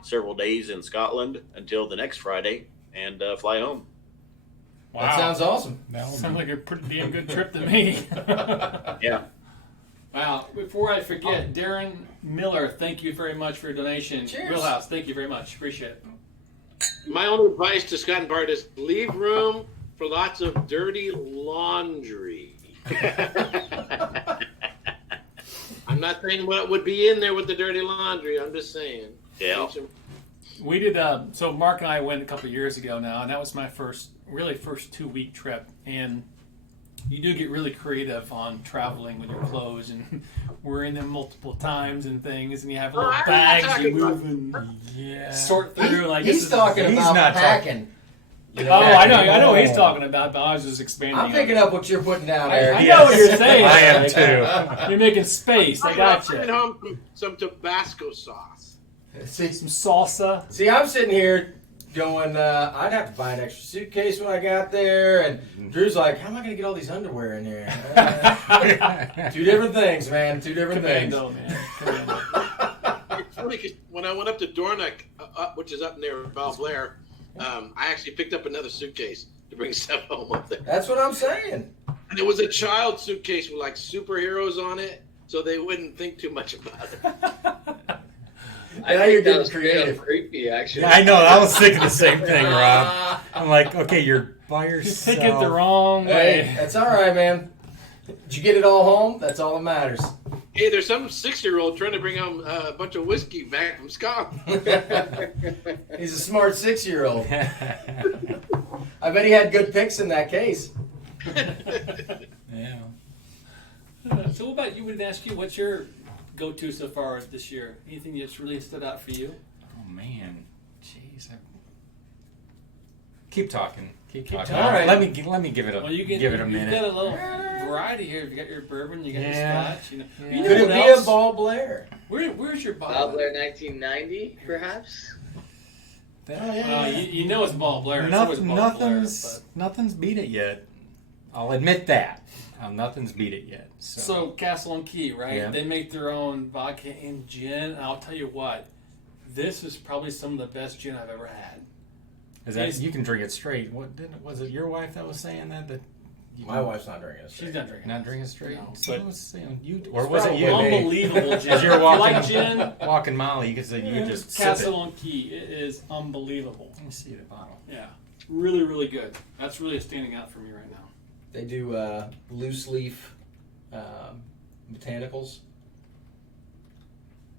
several days in Scotland until the next Friday, and fly home. Wow, That sounds awesome. sounds like a pretty damn good trip to me. Yeah. Wow. Before I forget, Darren Miller, thank you very much for your donation. Cheers. Wheelhouse, thank you very much. Appreciate it. My only advice to Scott and Bart is leave room for lots of dirty laundry. I'm not saying what would be in there with the dirty laundry. I'm just saying. Yeah. We did. So Mark and I went a couple years ago now, and that was my first 2-week trip. And you do get really creative on traveling with your clothes and wearing them multiple times and things, and you have little bags you move and sort through. Like he's talking about packing. I know what he's talking about, but I was just expanding. I'm picking up what you're putting down there. I know what you're saying. I am too. You're making space. I got you. Bringing home some Tabasco sauce. Some salsa. See, I'm sitting here going, I'd have to buy an extra suitcase when I got there, and Drew's like, how am I going to get all these underwear in here? 2 different things, man. 2 different Commando, things. man. Commando. It's funny because when I went up to Dornoch, which is up near Val Blair, I actually picked up another suitcase to bring stuff home up there. That's what I'm saying. And it was a child suitcase with like superheroes on it, so they wouldn't think too much about it. I know think you're that getting was kind of creative. creepy, actually. Yeah, I know. I was thinking the same thing, Rob. I'm like, okay, you're by You yourself. take it the wrong way. Hey, that's all right, man. Did you get it all home? That's all that matters. Hey, there's some 6-year-old trying to bring home a bunch of whiskey back from Scotland. He's a smart 6-year-old. I bet he had good picks in that case. Yeah. So what about you? Would ask you, what's your go-to so far this year? Anything that's really stood out for you? Oh man, jeez. Keep talking. Keep talking. All right. Let me give it a Well, you can give it a You've minute. got a little variety here. You got your bourbon, you got Yeah. your Scotch. You know Yeah. what Could it be else? a Ball Blair? Where's your Val bottle? Blair 1990, perhaps? You know it's Ball Blair. It's always Ball Nothing's beat it yet. I'll admit that. Nothing's beat it yet. So Castle and Key, right? Yeah. They make their own vodka and gin. And I'll tell you what, this is probably some of the best gin I've ever had. Is that you can drink it straight? Was it your wife that was saying that? My wife's not drinking it. She's not drinking. Not drinking straight. No, So but- I was saying you, or was it you? Unbelievable gin. As you're If you walking, like gin, walking Molly, you could say you could just sip Castle it. and Key. It is unbelievable. Let me see the bottle. Yeah, really, really good. That's really standing out for me right now. They do loose leaf botanicals,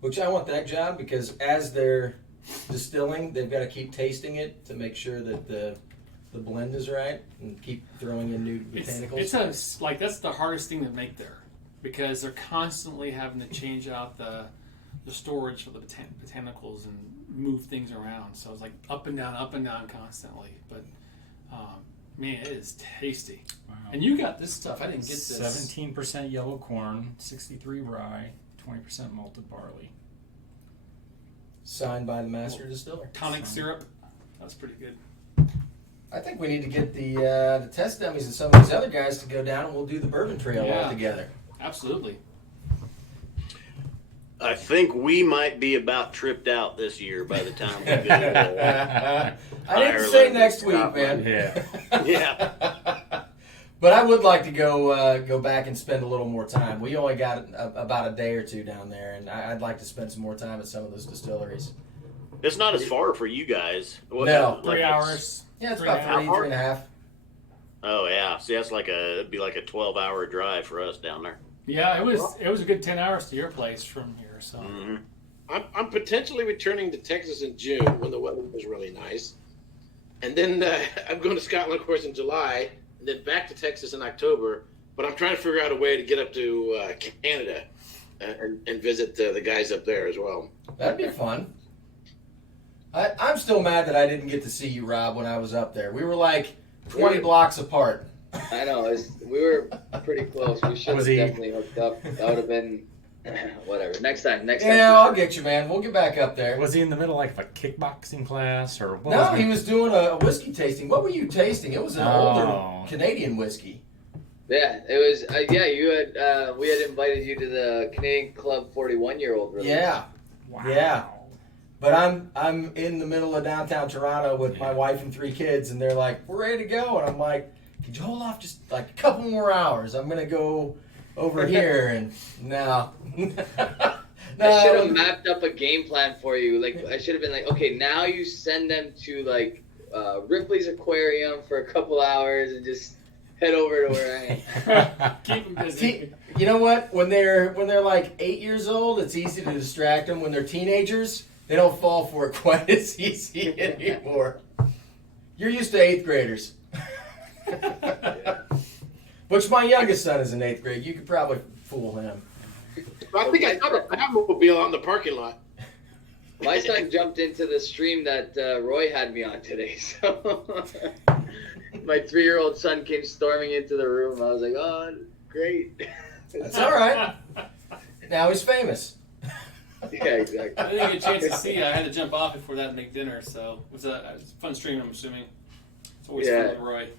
which I want that job because as they're distilling, they've got to keep tasting it to make sure that the blend is right and keep throwing in new botanicals. It's that's the hardest thing to make there because they're constantly having to change out the storage for the botanicals and move things around. So it's like up and down constantly. But man, it is tasty. Wow. And you got this stuff. I didn't get this. 17% yellow corn, 63 rye, 20% malted barley. Signed by the master distiller. Tonic syrup. That's pretty good. I think we need to get the test dummies and some of these other guys to go down and we'll do the bourbon trail all Yeah. together. Absolutely. I think we might be about tripped out this year by the time we go. I didn't say next week, man. Yeah. Yeah. But I would like to go back and spend a little more time. We only got about a day or two down there, and I'd like to spend some more time at some of those distilleries. It's not as far for you guys. No. 3 hours. Yeah, it's 3 about hours. three and a half. Oh yeah. See, that's it'd be like a 12-hour drive for us down there. Yeah, it was a good 10 hours to your place from here. So Mm-hmm. I'm potentially returning to Texas in June when the weather is really nice. And then I'm going to Scotland, of course, in July, and then back to Texas in October. But I'm trying to figure out a way to get up to Canada and visit the guys up there as well. That'd be fun. I'm still mad that I didn't get to see you, Rob, when I was up there. We were like 20 blocks apart. I know. We were pretty close. We should have Was he- definitely hooked up. That would have been whatever. Next time. Yeah, I'll get you, man. We'll get back up there. Was he in the middle like of a kickboxing class or what? No, he was doing a whiskey tasting. What were you tasting? It was an Oh. older Canadian whiskey. Yeah, it was. Yeah, you had. We had invited you to the Canadian Club 41-year-old release. Yeah. Wow. Yeah. But I'm in the middle of downtown Toronto with my wife and 3 kids, and they're like, "We're ready to go," and I'm like, "Could you hold off just like a couple more hours? I'm gonna go over here." And no, I should have mapped up a game plan for you. Like, I should have been like, okay, now you send them to like Ripley's Aquarium for a couple hours and just head over to where I am. Keep them busy. You know what? When they're like 8 years old, it's easy to distract them. When they're teenagers, they don't fall for it quite as easy anymore. You're used to 8th graders. Which my youngest son is in 8th grade. You could probably fool him. I think I saw the Batmobile out in the parking lot. My son jumped into the stream that Roy had me on today. So my 3-year-old son came storming into the room. I was like, oh, great. That's all right. Now he's famous. Yeah, exactly. I didn't get a chance to see. I had to jump off before that and make dinner, so it was a fun stream, I'm assuming. It's always fun with Roy. It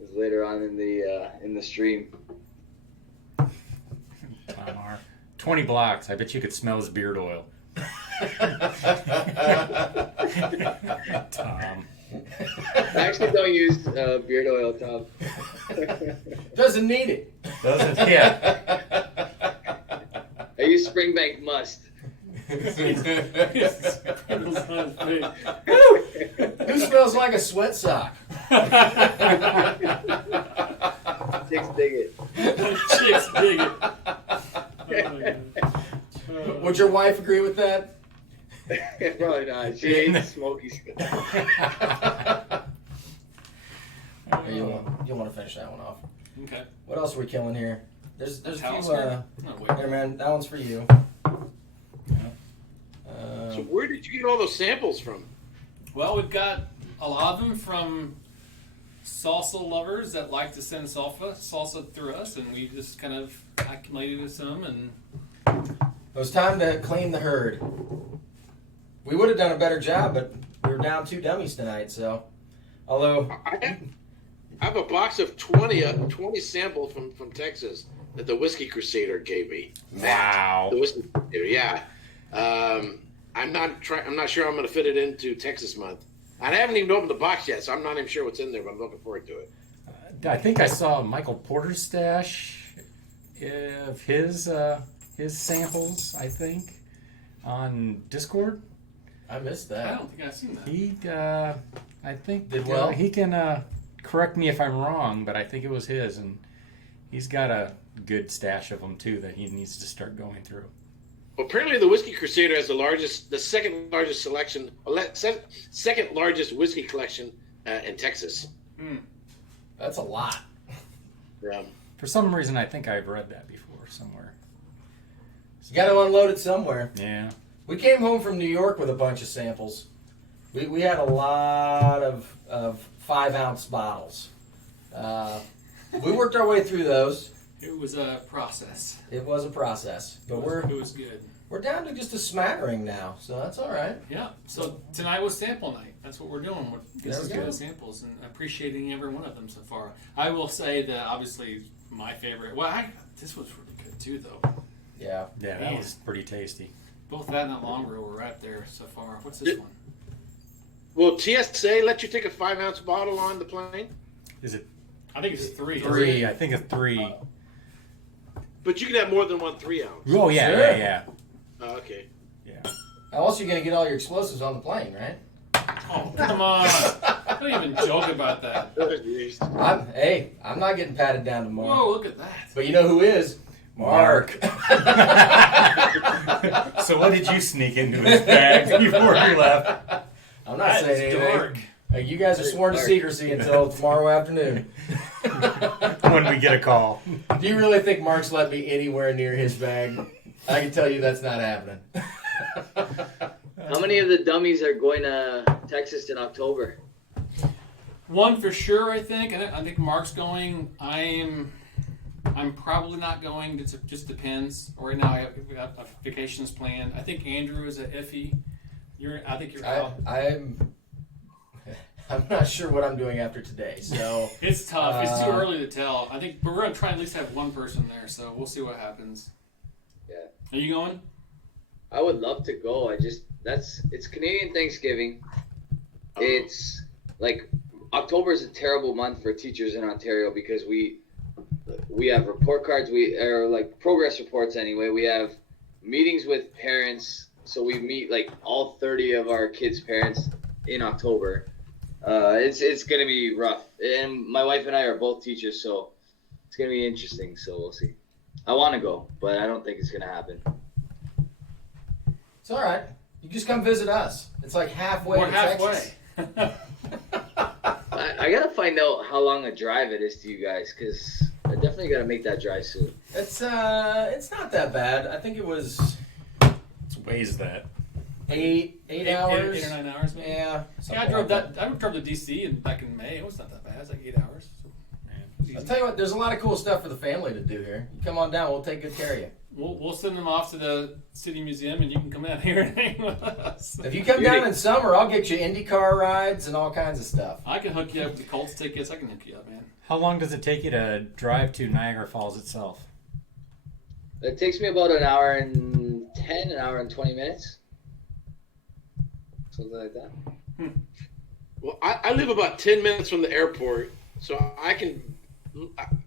was later on in the stream. Tom, 20 blocks. I bet you could smell his beard oil. Tom. I actually don't use beard oil, Tom. Doesn't need it. Doesn't? Yeah. I use Springbank Must. Who smells like a sweat sock? Chicks dig it. Chicks dig it. Would your wife agree with that? Probably not. She hates smoky stuff. You want to finish that one off? Okay. What else are we killing here? There's a few. Talisker? No, wait. Here, man, that one's for you. So where did you get all those samples from? Well, we've got a lot of them from salsa lovers that like to send salsa through us, and we just kind of accumulated some. And It was time to clean the herd. We would have done a better job, but we were down 2 dummies tonight. So, although I have a box of 20 samples from Texas that the Whiskey Crusader gave me. Wow. The Whiskey Crusader, yeah. I'm not sure I'm going to fit it into Texas month. I haven't even opened the box yet, so I'm not even sure what's in there, but I'm looking forward to it. I think I saw Michael Porter's stash of his samples, I think, on Discord. I missed I that. don't think I've seen that. He, I think, Did well? he can correct me if I'm wrong, but I think it was his, and he's got a good stash of them too that he needs to start going through. Well, apparently the Whiskey Crusader has the second largest selection, second largest whiskey collection in Texas. That's a lot. For some reason, I think I've read that before somewhere. You got to unload it somewhere. Yeah. We came home from New York with a bunch of samples. We had a lot of 5-ounce bottles. We worked our way through those. It was a process. It was a process, but It was good. we're down to just a smattering now, so that's all right. Yeah. So tonight was sample night. That's what we're doing. This is There we go. good samples and appreciating every one of them so far. I will say that obviously my favorite. Well, this was really good too, though. Yeah. Yeah, that was pretty tasty. Both that and that Longrow were right there so far. What's this one? Will TSA let you take a 5-ounce bottle on the plane? Is it I think it's 3. 3? I think it's 3. But you can have more than one 3-ounce. Oh, yeah, Sure. yeah. Oh, okay. Yeah. How else are you going to get all your explosives on the plane, right? Oh, come on. Don't even joke about that. I'm not getting patted down tomorrow. Whoa, look at that. But you know who is? Mark. So what did you sneak into his bag before you left? I'm not That saying is anything. dark. Hey, you guys are sworn to secrecy until tomorrow afternoon. When we get a call. Do you really think Mark's let me anywhere near his bag? I can tell you that's not happening. How many of the dummies are going to Texas in October? One for sure, I think. I think Mark's going. I'm probably not going. It just depends. Right now, I have vacations planned. I think Andrew is a iffy. I think you're out. I'm not sure what I'm doing after today, so It's tough. It's too early to tell. I think, but we're gonna try and at least have one person there. So we'll see what happens. Yeah. Are you going? I would love to go. It's Canadian Thanksgiving. It's like October is a terrible month for teachers in Ontario because we have report cards. We are like progress reports anyway. We have meetings with parents. So we meet like all 30 of our kids' parents in October. It's gonna be rough, and my wife and I are both teachers, so it's gonna be interesting. So we'll see. I want to go, but I don't think it's gonna happen. It's all right. You just come visit us. It's like halfway. We're to halfway. Texas. I gotta find out how long a drive it is to you guys, because I definitely gotta make that drive soon. It's not that bad. I think it was It's ways that. eight hours. 8 or 9 hours, maybe. Yeah. Yeah, I drove that. I drove to DC and back in May. It was not that bad. It was like 8 hours. So, man, I'll tell you what. There's a lot of cool stuff for the family to do here. You come on down. We'll take good care of you. We'll send them off to the city museum, and you can come out here and hang with us. If you come down in summer, I'll get you IndyCar rides and all kinds of stuff. I can hook you up with the Colts tickets. I can hook you up, man. How long does it take you to drive to Niagara Falls itself? It takes me about an hour and 10, an hour and 20 minutes. Something like that. Well, I live about 10 minutes from the airport, so I can,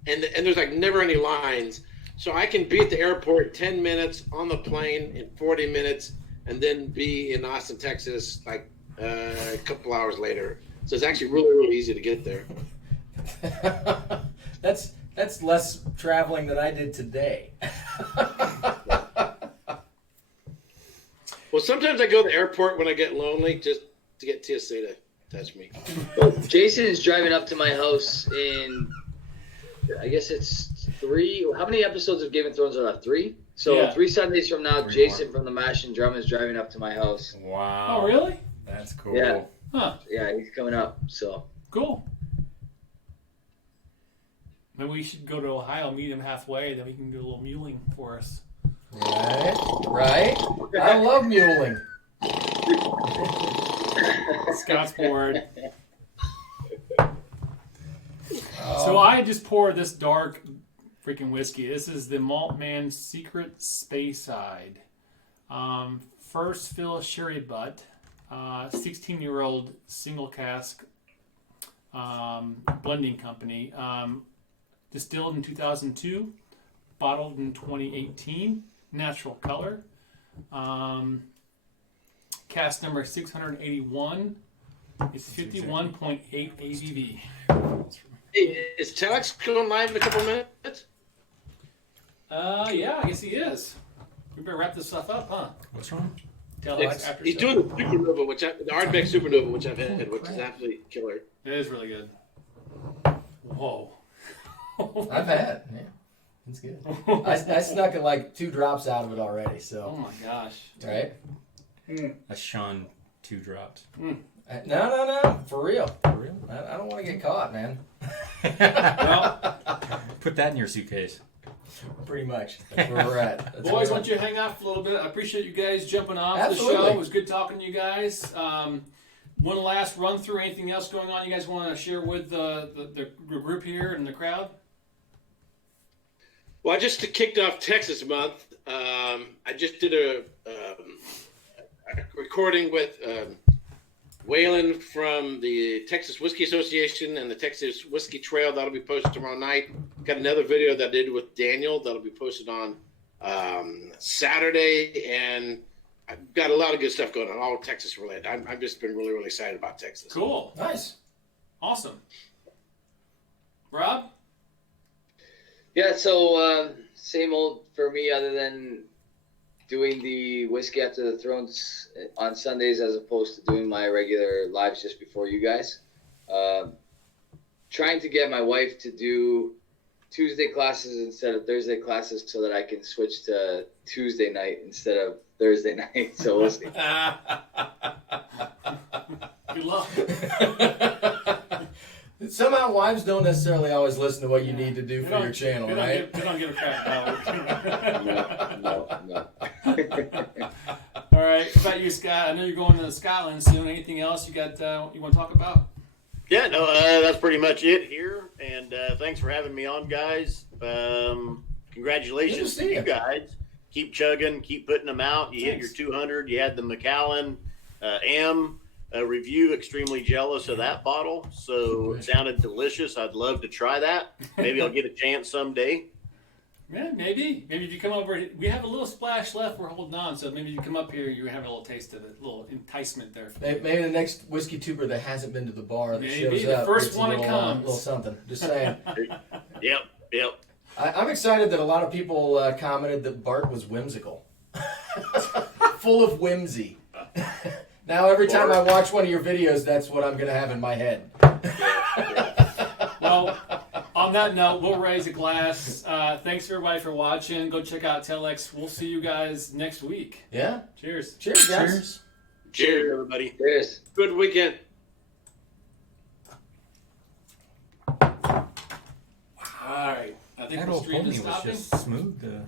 and there's like never any lines, so I can be at the airport 10 minutes, on the plane in 40 minutes, and then be in Austin, Texas, like a couple hours later. So it's actually really, really easy to get there. That's less traveling than I did today. Well, sometimes I go to the airport when I get lonely, just to get TSA to touch me. Well, Jason is driving up to my house in, I guess it's 3. How many episodes of Game of Thrones are there? 3? So Yeah. 3 Sundays from now, 3 Jason more. from the Mash and Drum is driving up to my house. Wow. Oh, really? That's cool. Yeah. Huh. Yeah, he's coming up. So Cool. Maybe we should go to Ohio, meet him halfway, then we can do a little muling for us. Right. I love muling. Scott's board. So I just poured this dark freaking whiskey. This is the Maltman Secret Speyside. First fill sherry butt. 16-year-old single cask blending company. Distilled in 2002. Bottled in 2018. Natural color. Cask number 681. It's 51.8 ABV. Hey, is Telex going live in a couple minutes? Yeah, I guess he is. We better wrap this stuff up, huh? What's wrong? Telex after He's show. doing the Supernova, the Ardbeg Supernova, which I've had, which is absolutely killer. It is really good. Whoa. I've had. Yeah. It's good. I snuck like 2 drops out of it already. Oh So my gosh. right. That's Sean 2 drops. No. For real. For real? I don't want to get caught, man. Well, Put that in your suitcase. Pretty much. That's where we're at. That's boys, where why we're don't you hang out for a little bit? I appreciate you guys jumping off the Absolutely. show. It was good talking to you guys. One last run through. Anything else going on you guys want to share with the group here and the crowd? Well, I just kicked off Texas Month. I just did a recording with Waylon from the Texas Whiskey Association and the Texas Whiskey Trail. That'll be posted tomorrow night. Got another video that I did with Daniel that'll be posted on Saturday. And I've got a lot of good stuff going on, all Texas related. I've just been really, really excited about Texas. Cool. Nice. Awesome. Rob? yeah, so same old for me, other than doing the Whiskey After the Thrones on Sundays as opposed to doing my regular lives just before you guys. Trying to get my wife to do Tuesday classes instead of Thursday classes so that I can switch to Tuesday night instead of Thursday night. So we'll see. Good luck. Somehow wives don't necessarily always listen to what you need to do for your channel, right? They don't give a crap about it. No. All right. How about you, Scott? I know you're going to Scotland soon. Anything else you got you want to talk about? Yeah, no, that's pretty much it here. And thanks for having me on, guys. Congratulations Good to to see you you. guys. Keep chugging, keep putting them out. You hit your 200. You had the Macallan M review. Extremely jealous of that bottle. So it sounded delicious. I'd love to try that. Maybe I'll get a chance someday. Yeah, maybe if you come over, we have a little splash left. We're holding on, so maybe you come up here, you have a little taste of it, a little enticement there. Maybe the next whiskey tuber that hasn't been to the bar that Maybe shows the up first gets a one that little, comes. little something. Just saying. Yep. I'm excited that a lot of people commented that Bart was whimsical, full of whimsy. Now every time I watch one of your videos, that's what I'm gonna have in my head. Well, on that note, we'll raise a glass. Thanks everybody for watching. Go check out Telex. We'll see you guys next week. Yeah. Cheers. Cheers, guys. Cheers. Cheers, everybody. Cheers. Good weekend. All right. I think That the old stream pony is was stopping. just smooth.